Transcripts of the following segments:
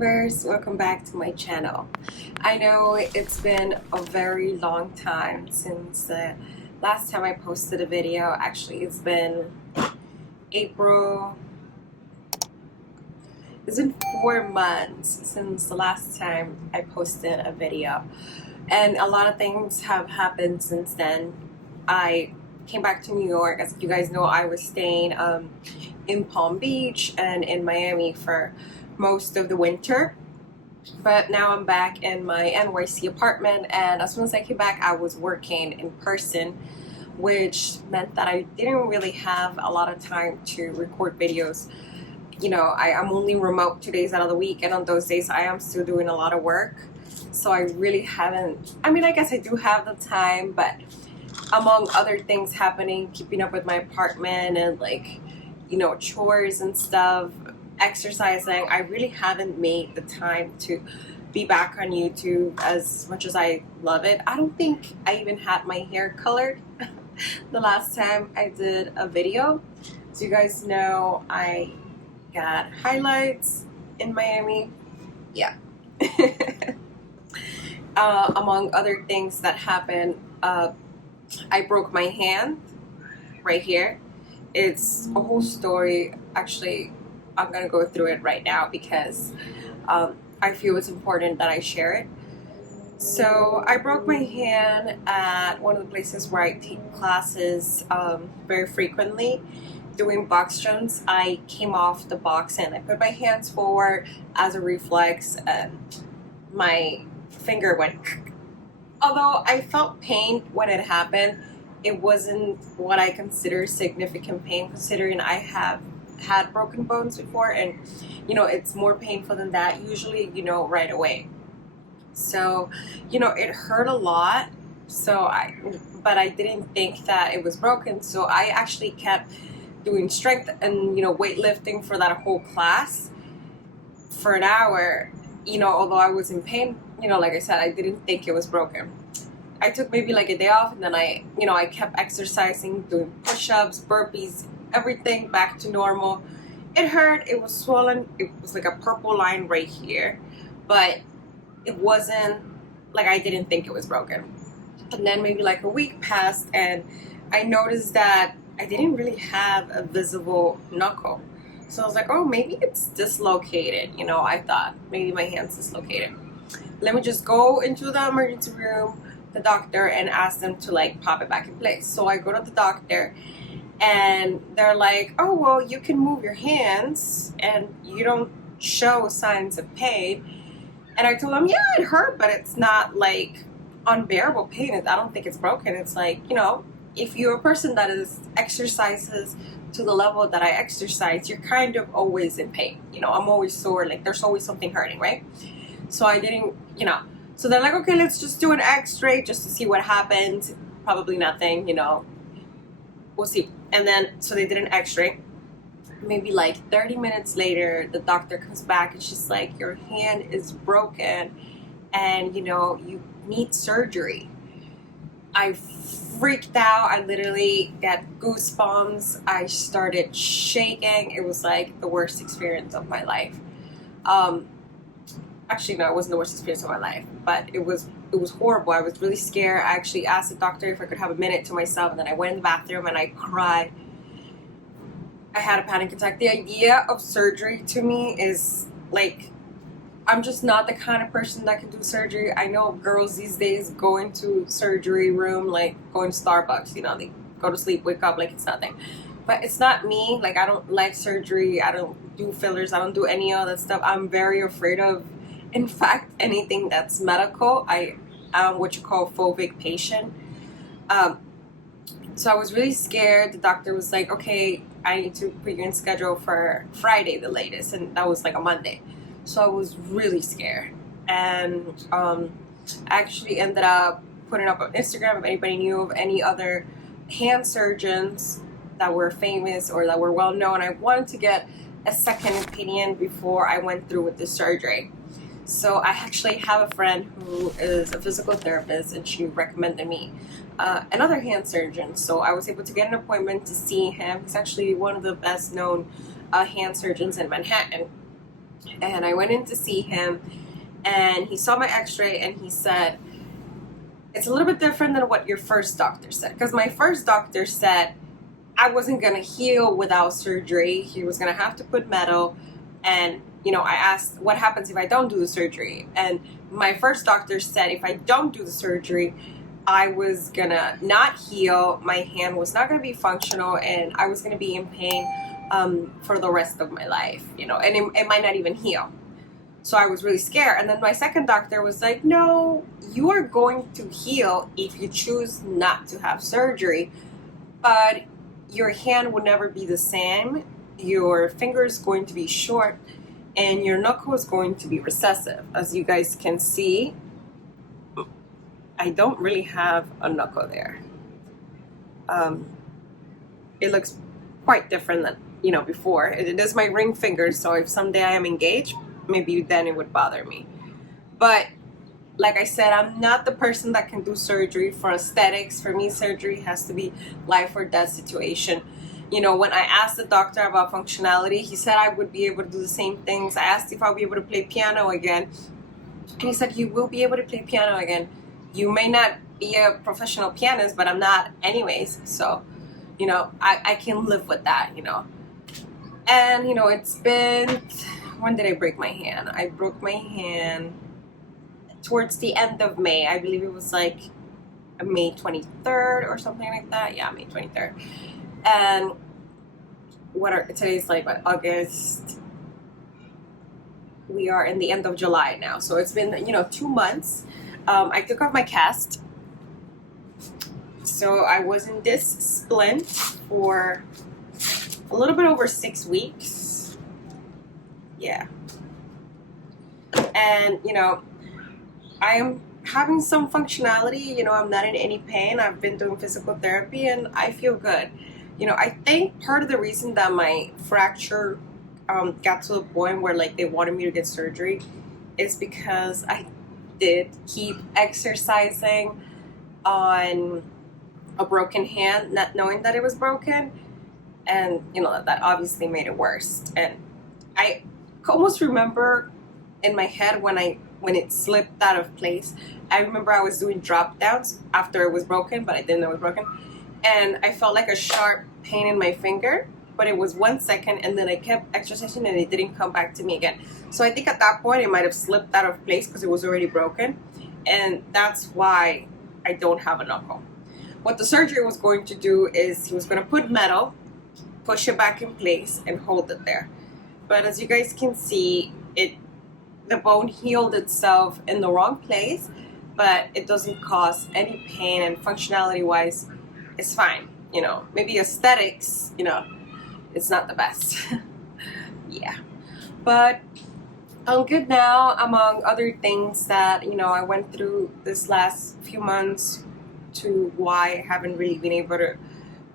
YouTubers, welcome back to my channel. I know it's been a very long time since the last time I posted a video. Actually, it's been April. It's been 4 months since the last time I posted a video, and a lot of things have happened since then. I came back to New York. As you guys know, I was staying in Palm Beach and in Miami for most of the winter, but now I'm back in my NYC apartment, and as soon as I came back I was working in person, which meant that I didn't really have a lot of time to record videos. You know, I'm only remote 2 days out of the week, and on those days I am still doing a lot of work, so I really haven't, I mean, I guess I do have the time, but among other things happening, keeping up with my apartment and, like, you know, chores and stuff, exercising, I really haven't made the time to be back on YouTube as much as I love it. I don't think I even had my hair colored the last time I did a video. So you guys know I got highlights in Miami. Yeah. Among other things that happened, I broke my hand right here. It's a whole story. Actually, I'm gonna go through it right now because I feel it's important that I share it. So I broke my hand at one of the places where I take classes very frequently. Doing box jumps, I came off the box and I put my hands forward as a reflex, and my finger went. Although I felt pain when it happened, it wasn't what I consider significant pain, considering I have had broken bones before, and you know, it's more painful than that usually, you know, right away. So, you know, it hurt a lot. But I didn't think that it was broken, so I actually kept doing strength and, you know, weightlifting for that whole class for an hour. You know, although I was in pain, you know, like I said, I didn't think it was broken. I took maybe like a day off, and then I kept exercising, doing push-ups, burpees, everything back to normal. It hurt, it was swollen, it was like a purple line right here, but it wasn't like, I didn't think it was broken. And then maybe like a week passed, and I noticed that I didn't really have a visible knuckle. So I was like, oh, maybe it's dislocated. You know, I thought maybe my hand's dislocated. Let me just go into the emergency room, the doctor, and ask them to like pop it back in place. So I go to the doctor, and they're like, oh, well, you can move your hands and you don't show signs of pain. And I told them, yeah, it hurt, but it's not like unbearable pain. I don't think it's broken. It's like, you know, if you're a person that exercises to the level that I exercise, you're kind of always in pain. You know, I'm always sore, like there's always something hurting, right? So I didn't, you know, so they're like, okay, let's just do an x-ray just to see what happened. Probably nothing, you know, we'll see. And then, so they did an x-ray. Maybe like 30 minutes later, the doctor comes back and she's like, your hand is broken and, you know, you need surgery. I freaked out. I literally got goosebumps. I started shaking. It was like the worst experience of my life. Actually, no, it wasn't the worst experience of my life, but it was horrible. I was really scared. I actually asked the doctor if I could have a minute to myself, and then I went in the bathroom and I cried. I had a panic attack. The idea of surgery to me is like, I'm just not the kind of person that can do surgery. I know girls these days go into surgery room like going to Starbucks, you know, they go to sleep, wake up like it's nothing. But it's not me. Like, I don't like surgery. I don't do fillers. I don't do any of that stuff. I'm very afraid of, in fact, anything that's medical. I am what you call a phobic patient. So I was really scared. The doctor was like, okay, I need to put you in schedule for Friday the latest, and that was like a Monday. So I was really scared, and I actually ended up putting up on Instagram if anybody knew of any other hand surgeons that were famous or that were well known. I wanted to get a second opinion before I went through with the surgery. So I actually have a friend who is a physical therapist, and she recommended me another hand surgeon. So I was able to get an appointment to see him. He's actually one of the best known hand surgeons in Manhattan. And I went in to see him, and he saw my x-ray, and he said, it's a little bit different than what your first doctor said. Because my first doctor said I wasn't going to heal without surgery. He was going to have to put metal. And, you know, I asked, what happens if I don't do the surgery? And my first doctor said if I don't do the surgery, I was going to not heal. My hand was not going to be functional, and I was going to be in pain for the rest of my life, you know, and it might not even heal. So I was really scared. And then my second doctor was like, no, you are going to heal if you choose not to have surgery, but your hand will never be the same. Your finger is going to be short, and your knuckle is going to be recessive. As you guys can see, I don't really have a knuckle there. It looks quite different than, you know, before. It is my ring finger, so if someday I am engaged, maybe then it would bother me. But like I said, I'm not the person that can do surgery for aesthetics. For me, surgery has to be life or death situation. You know, when I asked the doctor about functionality, he said I would be able to do the same things. I asked if I'll be able to play piano again, and he said, you will be able to play piano again. You may not be a professional pianist, but I'm not anyways. So, you know, I can live with that, you know. And, you know, it's been... When did I break my hand? I broke my hand towards the end of May. I believe it was like May 23rd or something like that. Yeah, May 23rd. And today's like what, August? We are in the end of July now. So it's been, you know, 2 months. I took off my cast. So I was in this splint for a little bit over 6 weeks. Yeah. And, you know, I am having some functionality. You know, I'm not in any pain. I've been doing physical therapy, and I feel good. You know, I think part of the reason that my fracture got to the point where, like, they wanted me to get surgery is because I did keep exercising on a broken hand, not knowing that it was broken. And, you know, that obviously made it worse. And I almost remember in my head when it slipped out of place. I remember I was doing drop downs after it was broken, but I didn't know it was broken, and I felt like a sharp pain in my finger, but it was 1 second, and then I kept exercising and it didn't come back to me again. So I think at that point it might have slipped out of place because it was already broken, and that's why I don't have a knuckle. What the surgery was going to do is he was going to put metal, push it back in place, and hold it there. But as you guys can see, the bone healed itself in the wrong place, but it doesn't cause any pain, and functionality wise, it's fine. You know, maybe aesthetics, you know, it's not the best. Yeah. But I'm good now, among other things that, you know, I went through this last few months to why I haven't really been able to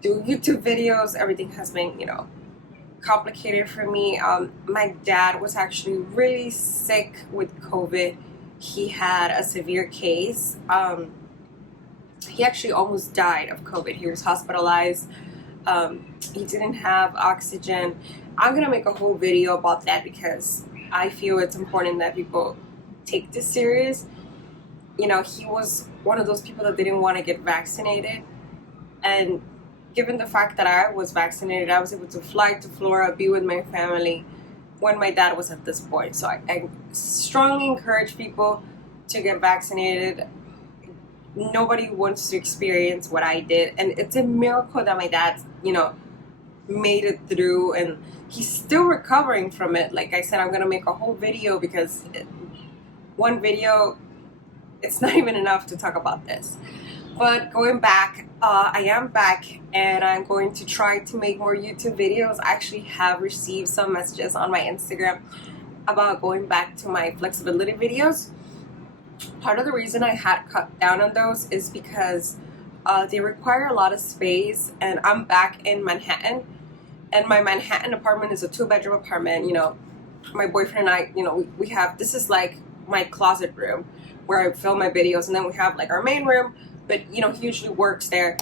do YouTube videos. Everything has been, you know, complicated for me. My dad was actually really sick with COVID. He had a severe case. He actually almost died of COVID. He was hospitalized. He didn't have oxygen. I'm gonna make a whole video about that because I feel it's important that people take this serious. You know, he was one of those people that didn't want to get vaccinated, and given the fact that I was vaccinated, I was able to fly to Florida, be with my family when my dad was at this point. So I strongly encourage people to get vaccinated. Nobody wants to experience what I did, and it's a miracle that my dad, you know, made it through, and he's still recovering from it. Like I said, I'm gonna make a whole video because one video, it's not even enough to talk about this. But going back, I am back, and I'm going to try to make more YouTube videos. I actually have received some messages on my Instagram about going back to my flexibility videos. Part of the reason I had cut down on those is because they require a lot of space, and I'm back in Manhattan, and my Manhattan apartment is a 2-bedroom apartment. You know, my boyfriend and I, you know, we have, this is like my closet room where I film my videos, and then we have like our main room, but you know, he usually works there.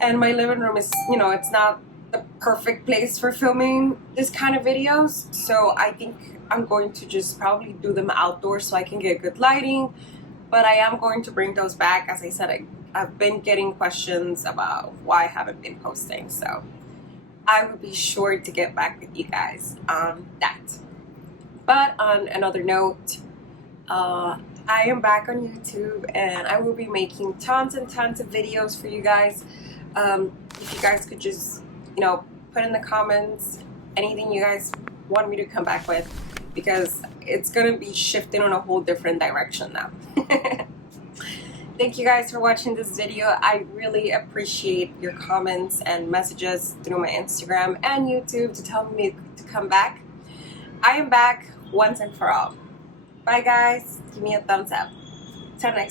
And my living room is, you know, it's not the perfect place for filming this kind of videos. So I think I'm going to just probably do them outdoors so I can get good lighting. But I am going to bring those back. As I said, I've been getting questions about why I haven't been posting. So I will be sure to get back with you guys on that. But on another note, I am back on YouTube and I will be making tons and tons of videos for you guys. If you guys could just, put in the comments anything you guys want me to come back with, because it's gonna be shifting on a whole different direction now. Thank you guys for watching this video. I really appreciate your comments and messages through my Instagram and YouTube to tell me to come back. I am back once and for all. Bye guys. Give me a thumbs up. Till next time.